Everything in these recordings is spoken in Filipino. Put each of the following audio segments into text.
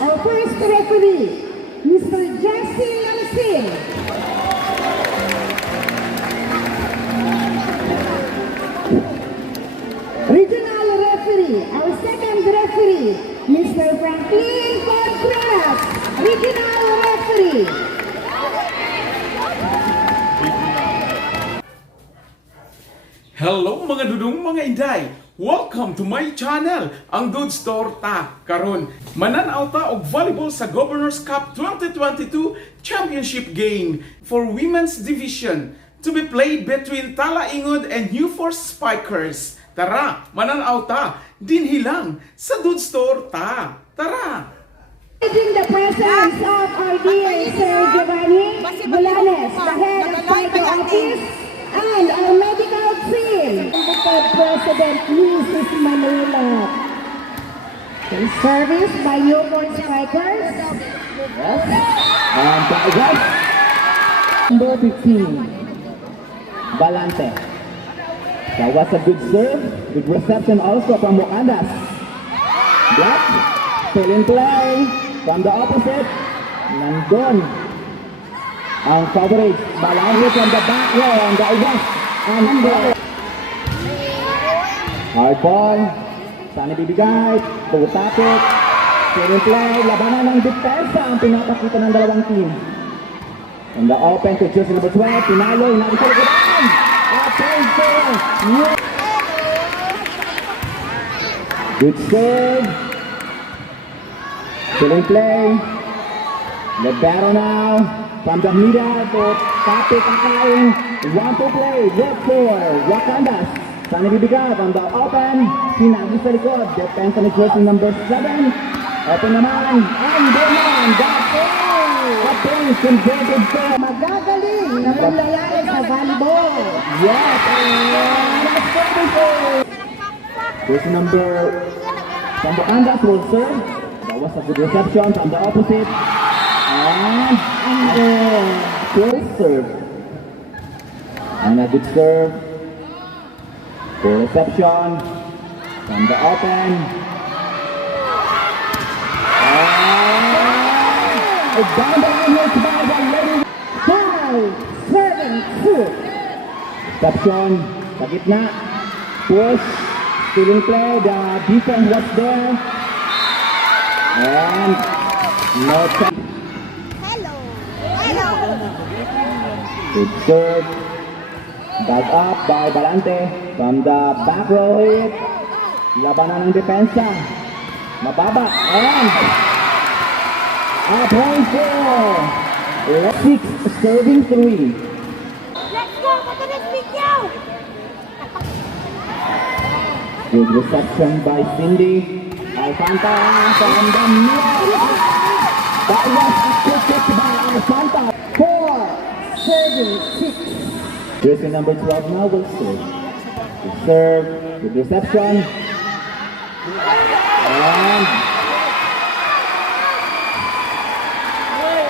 our first referee, Mr. Jesse Lamsin. Regional referee, our second referee, Mr. Franklin Contreras, regional referee. Hello mga dudong, mga inday! Welcome to my channel, ang Dudes Torta. Karon, mananaw ta og volleyball sa Governor's Cup 2022 Championship Game for Women's Division to be played between Talaingod and New Force Spikers. Tara, mananaw ta, dinhi lang sa Dudes Torta. Tara! In the presence of our dear Sir Giovanni Bulanes, the head of Spiker Office, and our medical team, the President Mrs. Manila. In service by Newport Strikers. Yes. And that was number 15, Balante. That was a good serve, good reception also from Moandas. Block, still in play, from the opposite, nandun ang coverage, Balante from the back row, and that was under. Hard ball, sana bibigay, tutapit, still in play, labanan ng depensa ang pinapakita ng dalawang team. And the open to jersey number 12, Pinalo, nakikita good save. Still in play. Libero now. From the middle to Tapik Akain. Want to play. Work for Wakandas. Sana bibigay from the open. Sinagi sa likod. Defense on the jersey number 7. Open naman. And naman. That's it. A point converted to Magagaling na manlalaki sa volleyball. yes, and that's wonderful. Jersey number Andas will serve. That was a good reception from the opposite. And good serve. And a good serve. Good reception from the open. And it's down the line here by the lady. 5-7-2. Reception sa gitna. Push. Still in play. The defense was there. And no chance. Good serve. Back up by Balante. From the back row hit. Labanan ng depensa. Mababa. And a point for 6 serving 3. Let's go! Matalas video! Good reception by Cindy. Alfanta from the middle. That was a quick hit by Alfanta. 4 serving 6. Jersey number 12 now will serve. Good serve. Good reception. And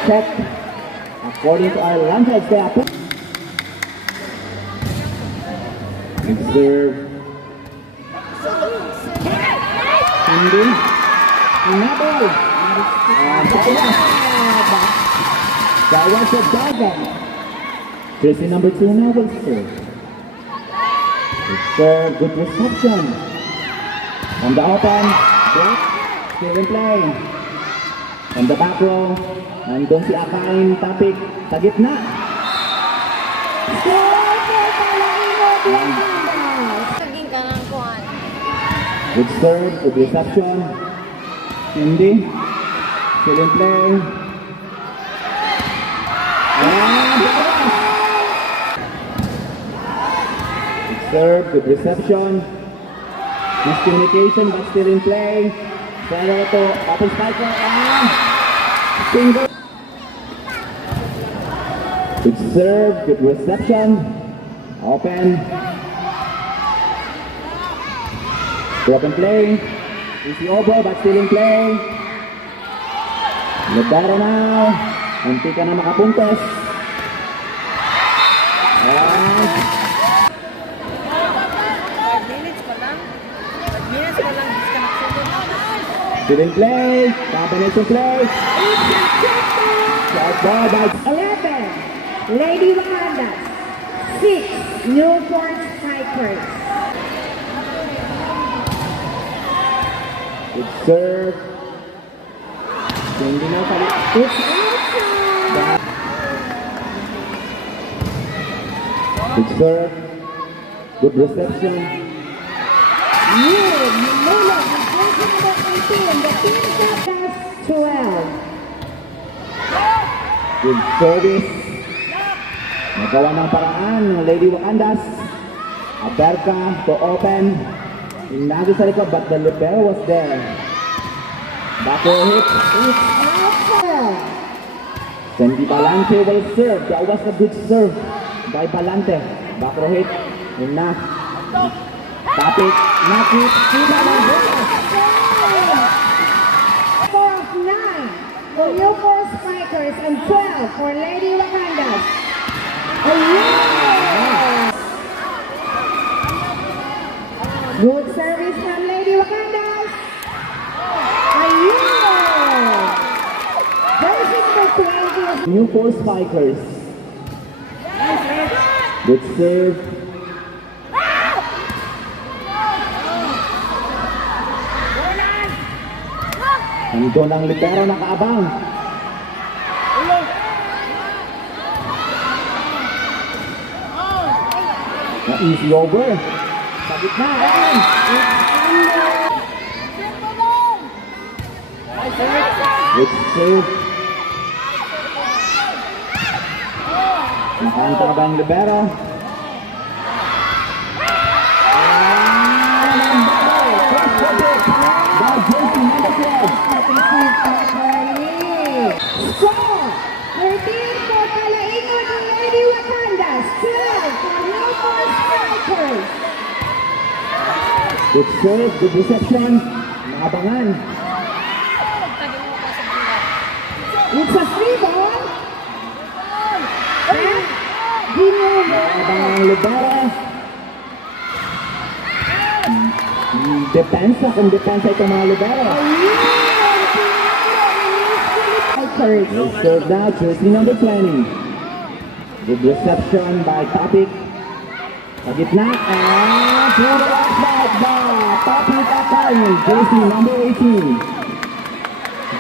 check. According to our Lantas, they are put. Good serve. Cindy. Another. That was a dagger. Jersey number 2 now will serve. Good serve, good reception. From the open, block, still in play. From the back row, nandun si Akain Tapik sa gitna. Good serve, good reception. Cindy, still in play. And good serve, good reception. Miscommunication but still in play. Center to open spiker and single. Good serve, good reception. Open. Broken play. Easy over but still in play. Libero now. Munti ka na makapuntos. And minutes pa lang disconnect. Didn't play. Combination play. Shot ball by 11, Lady Wakanda. 6, Newport Strikers. good serve. Hindi na pala. It's outside. Good serve. Good reception. Mula ang jersey number 18, the team captain 12. Good service. Nagawa ng paraan ng Lady Wakandas. Aberka to open. Inagi sa likod but the libero was there. Backer hit. It's outside. Sandy Balante will serve. That was a good serve by Balante. Backer hit. Ina. Tapik. Nakit. Sila ng bukas. 4 of 9 for Newport Strikers and 12 for Lady Wakandas. Good service from Lady Wakandas. Jersey number 20. Newport Spikers. Good serve. Nandito ng libero nakaabang. Na easy over. Sa gitna. And good save. Nakanta ba ang libero? And ang ball. First project. By jersey number 12. Score 13 for Talaingod and Lady Wakandas. 12 for Newport Strikers. Good serve, good reception. Nakabangan. It's a free ball. And Ginulo. Nakabangan ang libero. Depensa kung depensa itong mga libero. Strikers. Good serve now, jersey number 20. Good reception by Tapik. Sa gitna. And through the outside by Tapik Akay. Jersey number 18.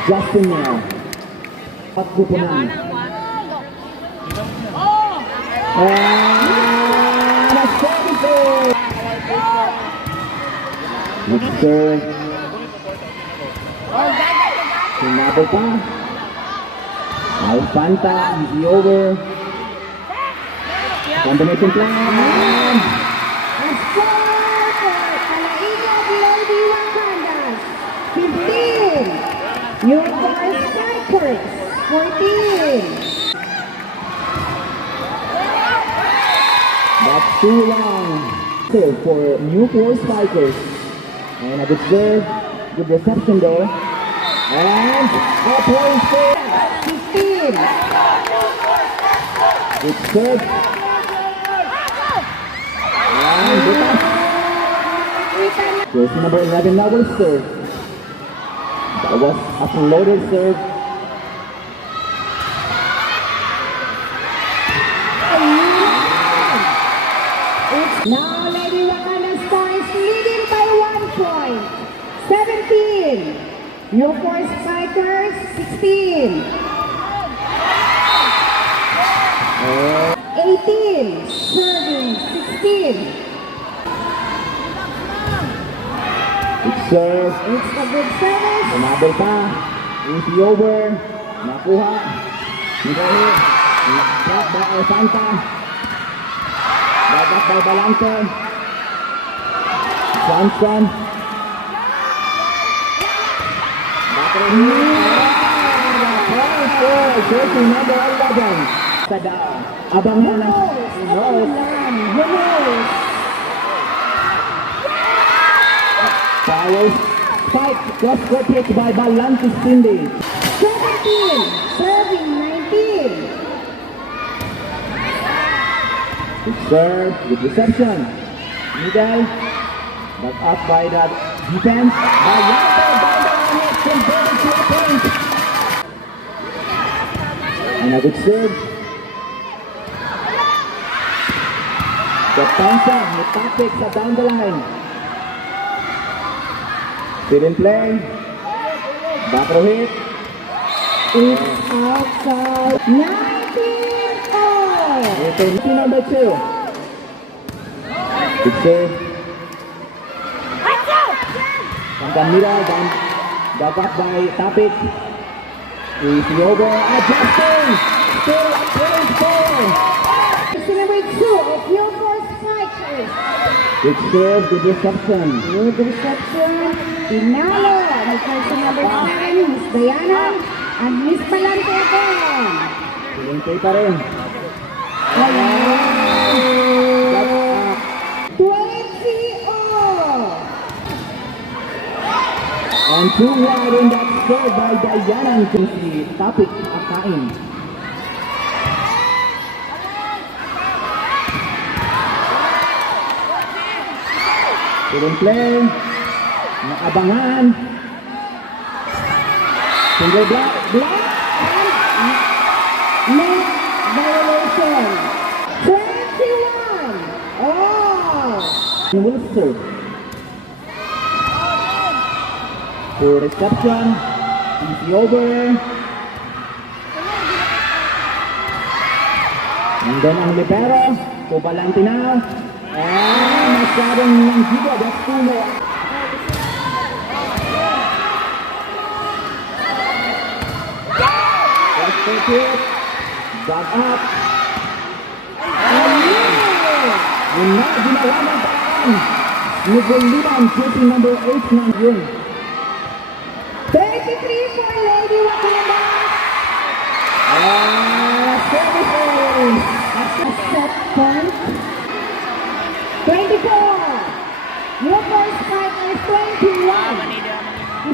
Justin Mel. Pagkupunan. And a service. Good serve. Sinabot pa. Alfanta, easy over. Combination plan. A score for Talaingod Lady Wakandas. 15. Newport Strikers. 14. That's too long. Serve for Newport Spikers. And a good serve. Good reception though. And a point for 15. good serve. And good pass. Jersey number 11 now will serve. That was a floated serve. Now Lady Wakanda score is leading by 1 point. 17. Newport Strikers 16. 18. Serving 16. Good serve. It's a good service. Tumabay pa. Easy over. Nakuha. Nagawa. Nag-drop by Alfanta. Bagat by Balante. Johnson. Jersey number 11. Sada. Abang mo na. Powers. Spike. Cross court hit by Balante Cindy. 17. Serving 19. Good serve. Good reception. Middle. Back up by the defense. Balante. converted to a point. And a good serve. Depensa, may tactics sa down the line. Still in play. Back row hit. It's outside. 19-all. Ito, number 2. Good serve. From the middle, dug up by Tapik. Easy over, adjusting. Still a point four. Number 2 of your first fighters. Good serve, good reception. Good reception. Pinalo. May person number 7, Miss Diana. And Miss Palante again. Still play pa rin. That's up. 20-all. And too wide in that serve by Diana. Si Tapik akain. Still play. Nakabangan. Single block. Net violation. 21. Oh. Will serve. For reception. Easy over. And then ang libero. Kubalante now. And masyadong ng giga. That's puno. Let's take it. Back up. Yun na, ginawa ng paraan. Nubulinan, jersey number 8 na yun. 33 for Lady Wakanda. Services. Set point. 24. Your first fighter is 21.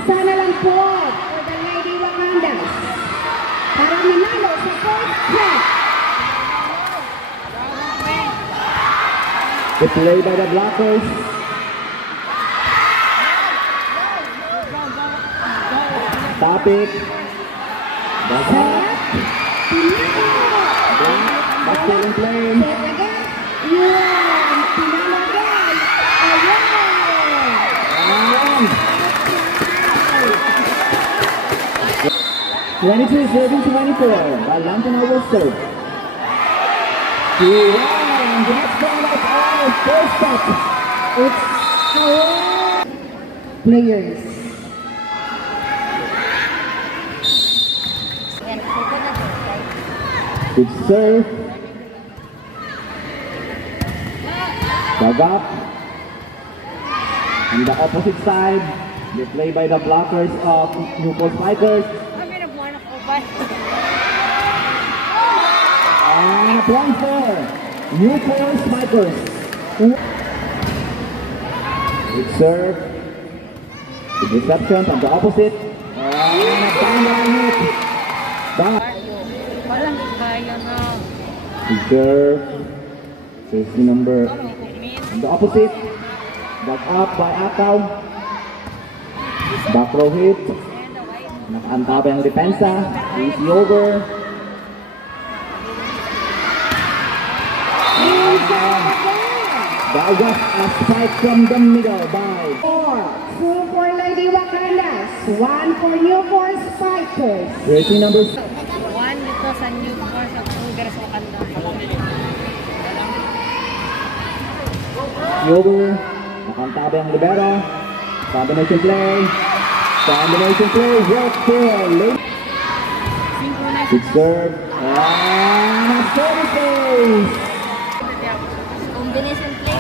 Isa na lang po for the Lady Wakandas. Para manalo sa first set. The play by the blockers. Topic. That's up. Back still in play. Set again. Yun. Pinalo again. Ayan. And 22 serving 24. Balante now will serve. 2-1. The next ball is our first stop. It's our players. Good serve. Dug up. On the opposite side, they play by the blockers of Newport Spikers. And a point for Newport Spikers. Good serve. Good reception from the opposite. And a downline hit. Back. Walang kaya na. Good serve. Jersey number on the opposite. Dug up by Akaw. Back row hit. Nakaantabay ang depensa. Easy over. That was a spike from the middle by 4. 2 for Lady Wakandas. 1 for Newport Spikers. jersey number 6. One dito sa New Force at Uber sa Wakanda. Over. Nakaantabay ang libero. Combination play. Combination play. Work for late. Synchronized. Good serve. And a service. Combination play.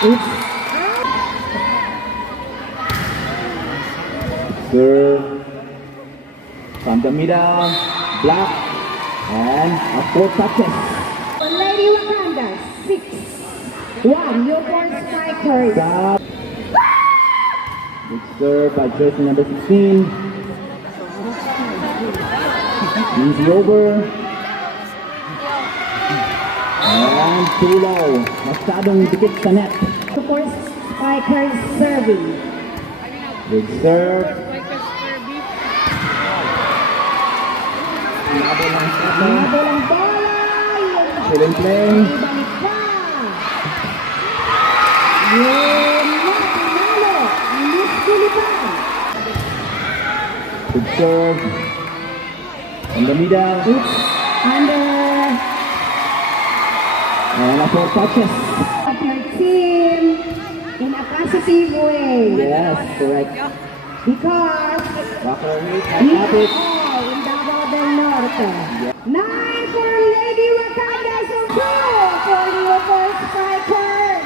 Oops. Serve. From the middle. Block. And a 4 touches. For Lady Wakandas. 6. 1 Newport Spikers. Stop. Good serve by jersey number 16. Easy over. And too low. Masyadong dikit sa net. Newport Spikers serving. Good serve. Spikers Kirby. Labo ng sito. Nabol ang bola. Still in play. Ibalik pa. Yun na, pinalo. Miss Pilipan. Good serve. In the middle. It's under And a 4 touches. of your team in a positive way. Yes, correct. Because Backer hit. we Got are it. all in Davao del Norte. 9 for Lady Wakanda, so 2 for Newport Spikers.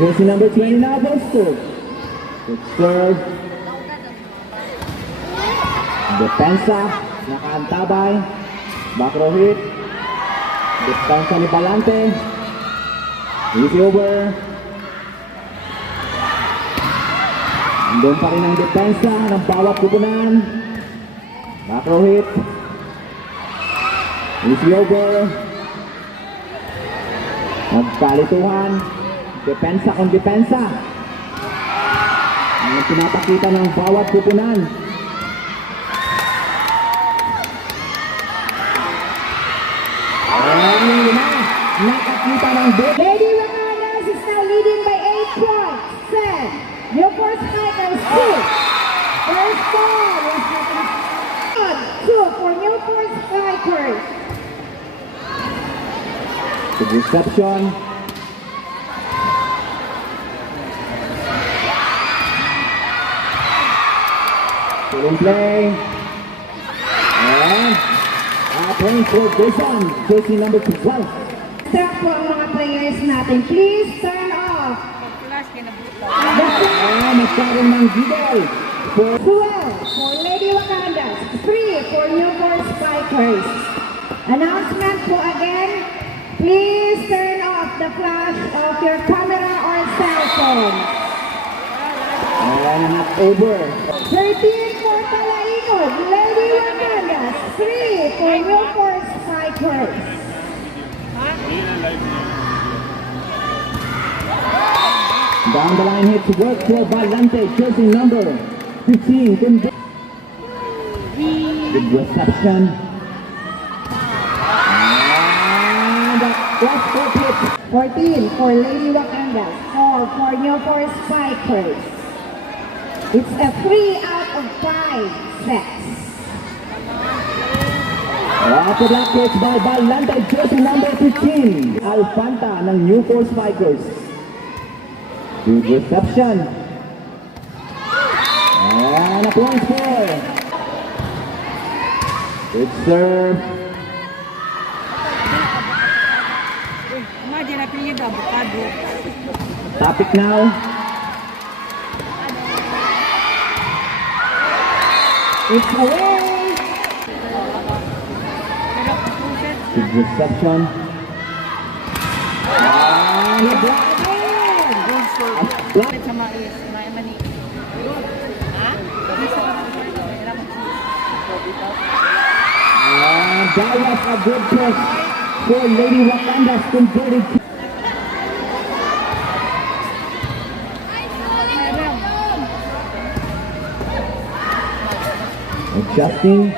Jersey number 20 now goes to. Good serve. Depensa. Nakaantabay. Back row hit. Depensa ni Balante. Easy over. Doon pa rin ang depensa ng bawat kupunan. Back row hit. Easy over. Nagkalituhan. Depensa kung depensa. Ang pinapakita ng bawat kupunan. Ayun na. Nakakita ng bit. Lady Wakanda is now leading by 8 points. Set. Newport Spikers 2. First ball was taken. 2 for Newport Spikers. Good reception. Still in play. And point for Jason. Jersey number 12. Stop po ang mga players natin. Please turn off. Pag-flash, kinabuta. And nagkaroon ng giggle. For 12 for Lady Wakanda. 3 for Newport Spikers. Announcement po again. Please turn off the flash of your camera or cell phone. and not over. 13 for Talaingod. Lady Wakanda. 3 for Newport Spikers. Down the line hit to work for Valente, jersey number 15. Good reception. And that's for hit. 14 for Lady Wakanda. 4 for Newport Spikers. It's a 3 out of 5 sets. Rapid block hit by Valente, jersey number 15. Alfanta ng Newport Spikers. Good reception. And a point for. Good serve. Imagine na pinili avocado. Topic now. It's away. Pero puset. Good reception. And a block. Block. Sa mais. Mani. Ha? Hindi sa mahirap. And that was a good press for Lady Wakanda's converted. Adjusting.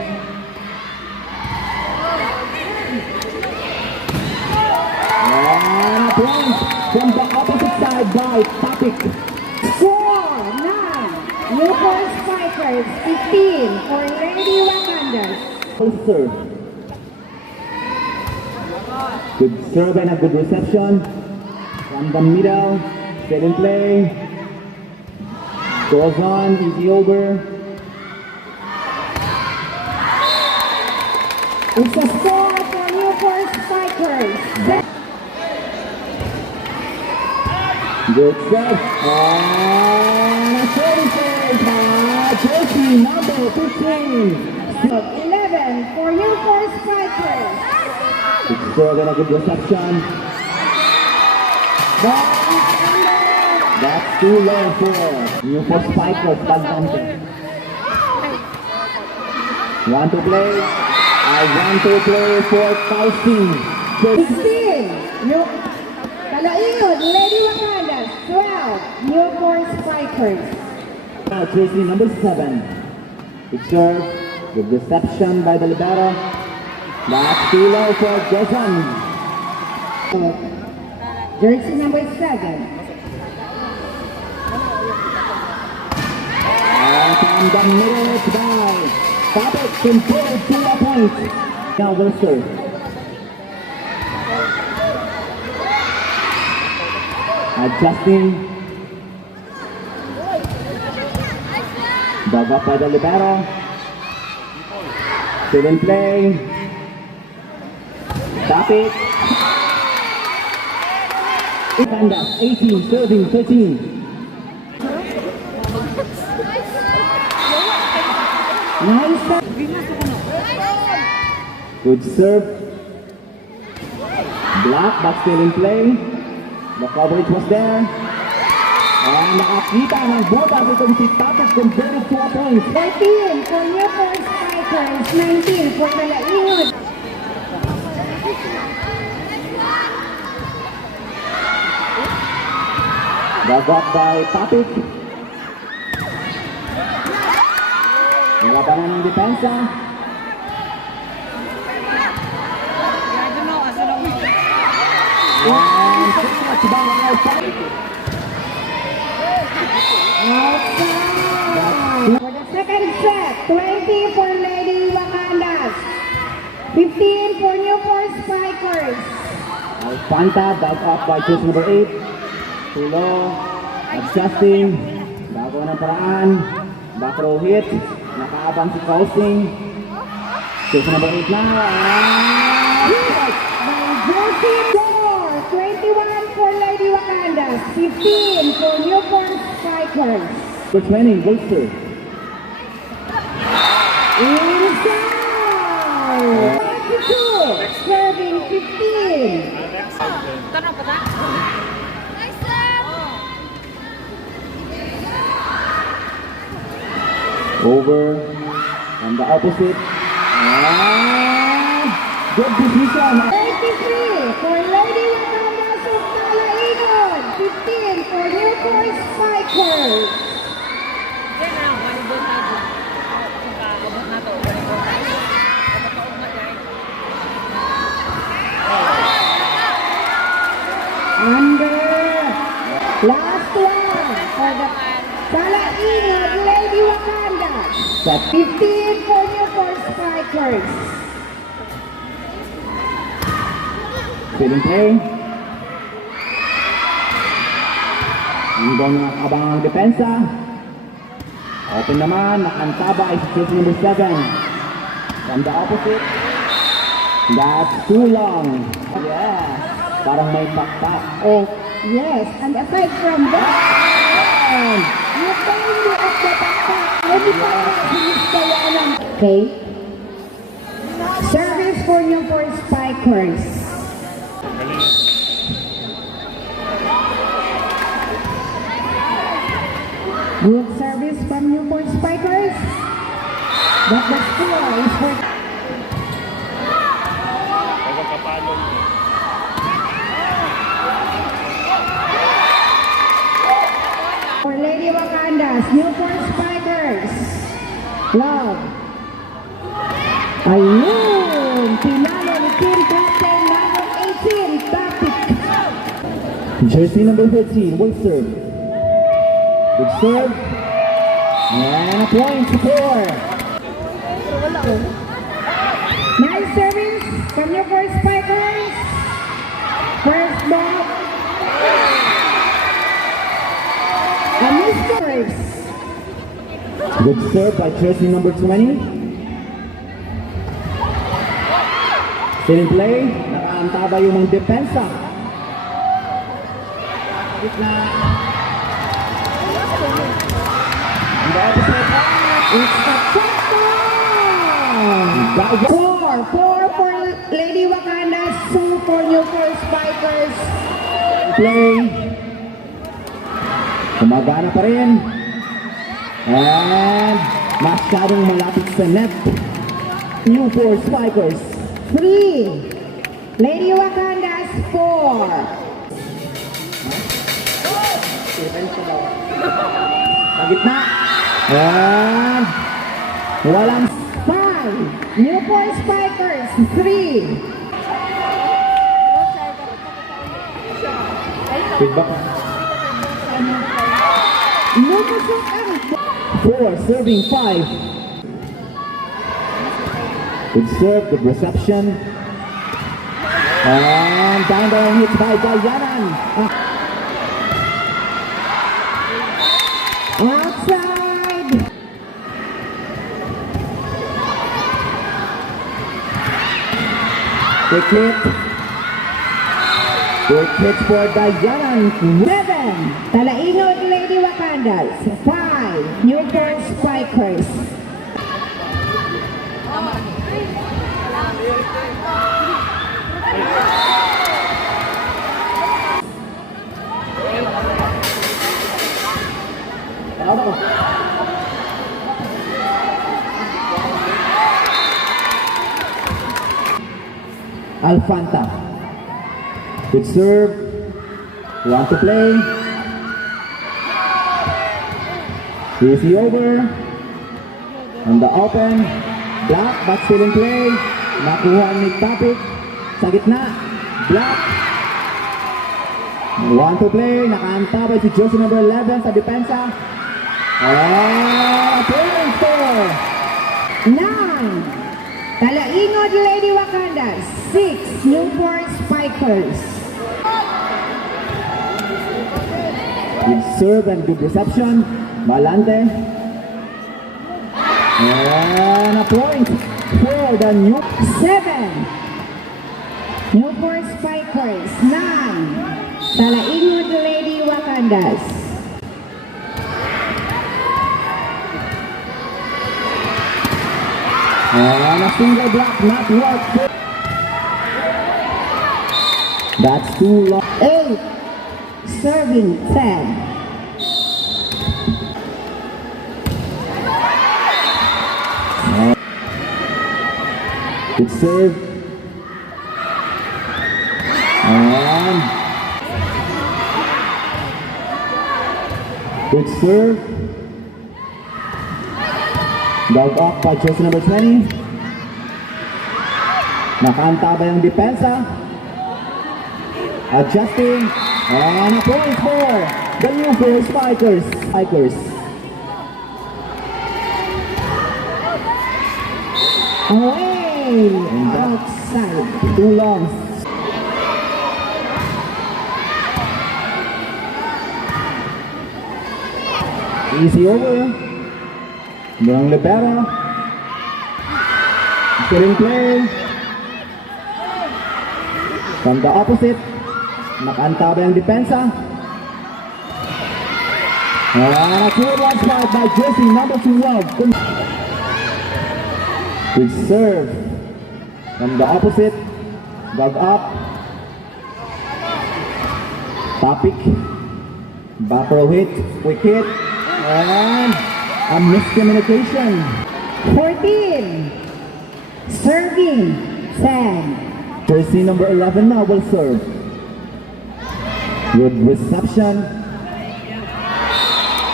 And a point from the opposite side by Topic. Score 9. Newport Spikers 15 for Lady Wakanda. Good serve. Good serve and a good reception. From the middle. Still in play. Goes on. Easy over. It's a score for Newport Spikers. Good serve. And a service by jersey number 15. 11 for Newport Spikers. Good serve and a good reception. That's too low for Newport Spikers. Valente. Want to play? I want to play for Faustin. 16. Talaingod, Lady Wakanda. 12 12, Newport Spikers. Now, jersey number 7. Good serve. Good reception by the libero. That's too low for Jason. Jersey number 7. And from the middle, it's by Topic controlled to a point. Now will serve. Adjusting. Dug up by the libero. Still in play. Topic. Candace, 18, serving 13. Nice. Good serve. Block, but still in play. The coverage was there. And nakakita ng botas itong si Topic converted to a point. 14 for Newport Spikers, 19 for Talaingod. Dug up by Topic. Laban ng depensa. And pretty much down outside. Outside. For the second set, 20 for Lady Wakandas, 15 for Newport Spikers. Alfanta dug up by jersey number 8. Too low. Adjusting. Bago ng paraan. Back row hit. Nakaabang si Causing. Jersey number 8 na. By jersey 4, 21 for Lady Wakandas, 15 for Newport Spikers. For 20, Wilster. Inside. 22, serving 15. Tanong pa ta? Over on the opposite. And good decision. 33 for Lady Wakandas of Talaingod, 15 for Newport Spikers. Yan na, volleyball tayo. Kung kakabot na to, volleyball tayo. Kapataog na tayo. Under. Last one for the Talaingod Lady Wakandas, Set. 15 for Newport Spikers. Still in play. Hanggang nakakabang ang depensa. Open naman, nakantaba ay si jersey number 7. From the opposite. That's too long. Yeah. Parang may pakpak. Oh, yes, and aside from that, you can do at the back. Okay. Service for Newport Spikers. Good service from Newport Spikers. But the score is for for Lady Wakandas, Newport Spikers. Love. Ayun! Pinalo ni Team Captain number 18, Topic. Jersey number 13, Wilster. Good serve. And a point score. Nice service from Newport Spikers. First ball. And he scores. Good serve by jersey number 20. Still in play. Nakaantaba yung mga depensa. Gitna. And the opposite. It's the check down. 4 for Lady Wakandas, 2 for Newport Spikers. Play. Kumagana pa rin. And masyadong malapit sa net. Newport Spikers. 3. Lady Wakandas, 4. Sa gitna. And walang 5. Newport Spikers, 3. feedback. Lumusot ang 4, serving 5. Good serve, good reception. And down there hit by Dayanan. outside. Quick hit. Quick hit for Dayanan. 7. Talaingod Lady Wakandas, 5. Newport Spikers. Ano? Alfanta. Good serve. Want to play. Easy over. On the open. Block, but still in play. Nakuha ni Topic. Sa gitna. Block. Want to play. Nakaantabay si jersey number 11 sa depensa. Point for 9. Talaingod Lady Wakandas, 6. Newport Spikers. good serve and good reception. Malante. And a point for the new 7. Newport Spikers, 9. Talaingod Lady Wakandas. And a single block, not work. That's too long. 8. Serving 10. Good serve. And good serve. Dug up by jersey number 20. Nakanta ba yung depensa? Adjusting. And a point for the Newport Spikers. Away! And that- Outside. Too long. Easy over. Merong libero. Still in play. From the opposite. Nakanta ba yung depensa? And a two-one spot by jersey number 12. Good serve. From the opposite. Dug up. Topic. Back row hit. Quick hit. And a miscommunication. 14. Serving 10. Jersey number 11 now will serve. Good reception.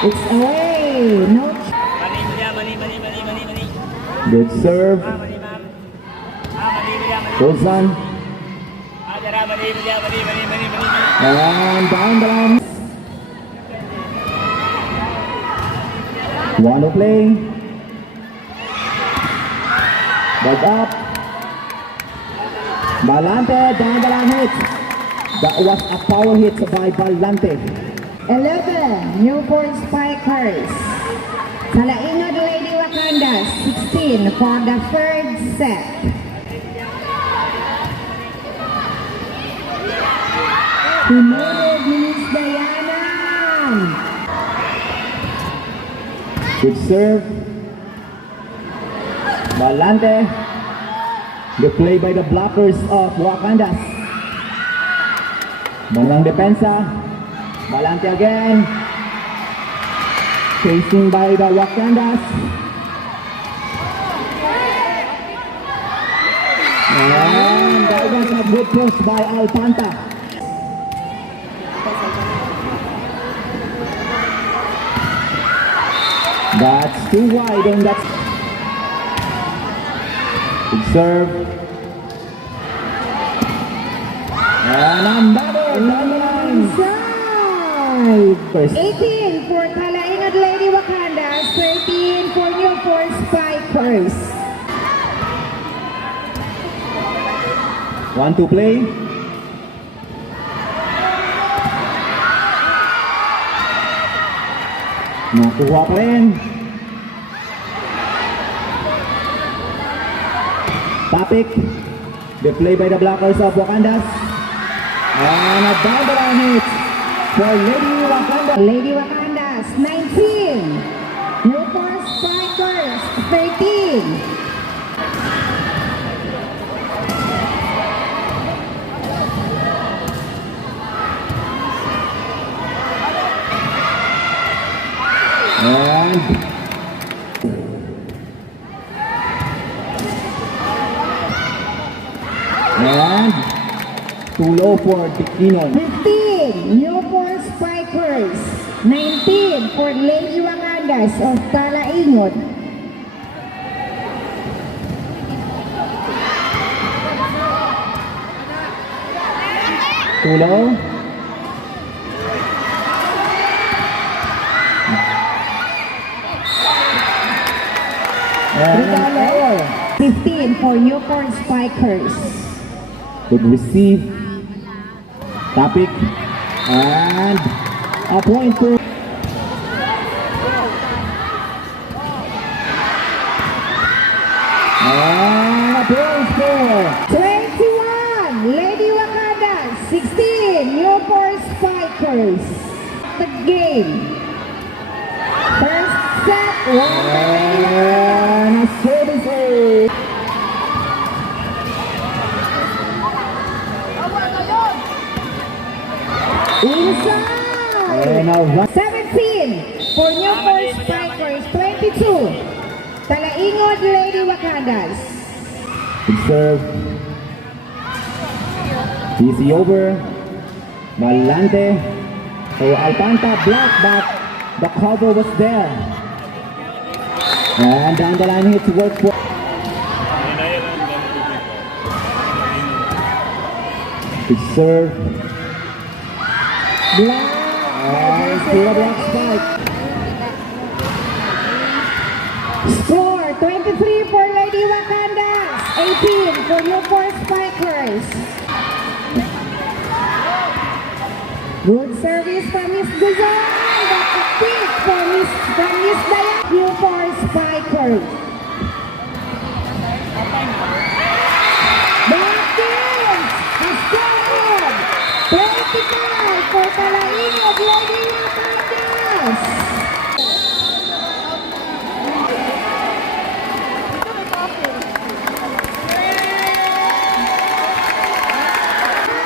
It's away. No Good serve. Goes on. And down the line. Wanna play. Back up. Balante, down the line hit. That was a power hit by Balante. 11. Newport Spikers. Talaingod Lady Wakandas, 16 for the third set. Tumulog Miss Diana. Good serve. Balante. The play by the blockers of Wakandas. Bandang depensa. Balante again. Chasing by the Wakandas. And that was a good push by Alpanta. That's too wide on that. Good serve. And another down the line. Side. First. 18 for Talaingod Lady Wakandas, 13 for Newport Spikers. 1-2 play. Nakuha pa rin. Topic. The play by the blockers of Wakandas. And a down the line hit for Lady Wakandas. Lady Wakandas, 19. Newport Spikers, 13. And too low for Tikinon. 15, Newport Spikers. 19 for Lady Wakandas of Talaingod. Too low. And an error. 15 for Newport Spikers. Good receive. Topic. And a point for. And a point for. 21, Lady Wakandas. 16, Newport Spikers. The game. First set, 1. And a service error. Inside. And a run. 17 for Newport Spikers. 22, Talaingod Lady Wakandas. Good serve. Easy over. Malante. So Alpanta blocked, but the cover was there. And down the line hits work for. Good serve. Black. And still a block spike. Score 23 for Lady Wakandas. 18 for Newport Spikers. Good service from Miss Guzon. But a kick from Miss Dayan. Newport Spikers. Back in. Ascended. 25 for Talaingod Lady Wakandas.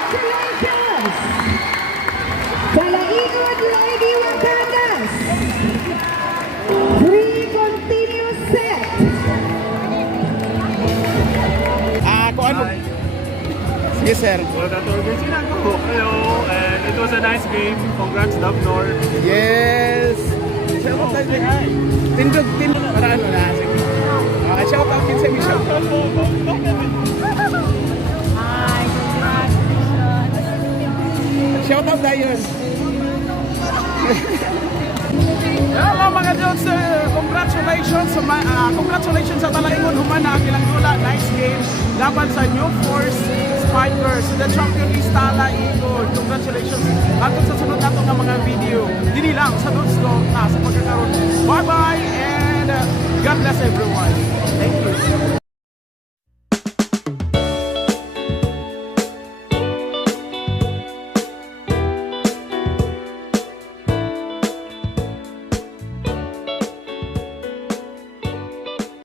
Congratulations! Talaingod Lady Wakandas. 3 continuous set. Kung ano? Sige, sir. Well, that organization ko. Hello, and it was a nice game. Congrats, Davnor. Yes! Shout out tayo. Tindog. Para ano na. Sige. Shout out din sa Michelle. Hi, congratulations. Shout out tayo. Hello mga Jones, congratulations sa Talaingod humana ang ilang dula. Nice game laban sa New Force Spikers. The champion is Talaingod. Congratulations. Atong sa sunod nato nga mga video dili lang sa Dudes sa pagkakaroon. Bye bye and God bless everyone. Thank you.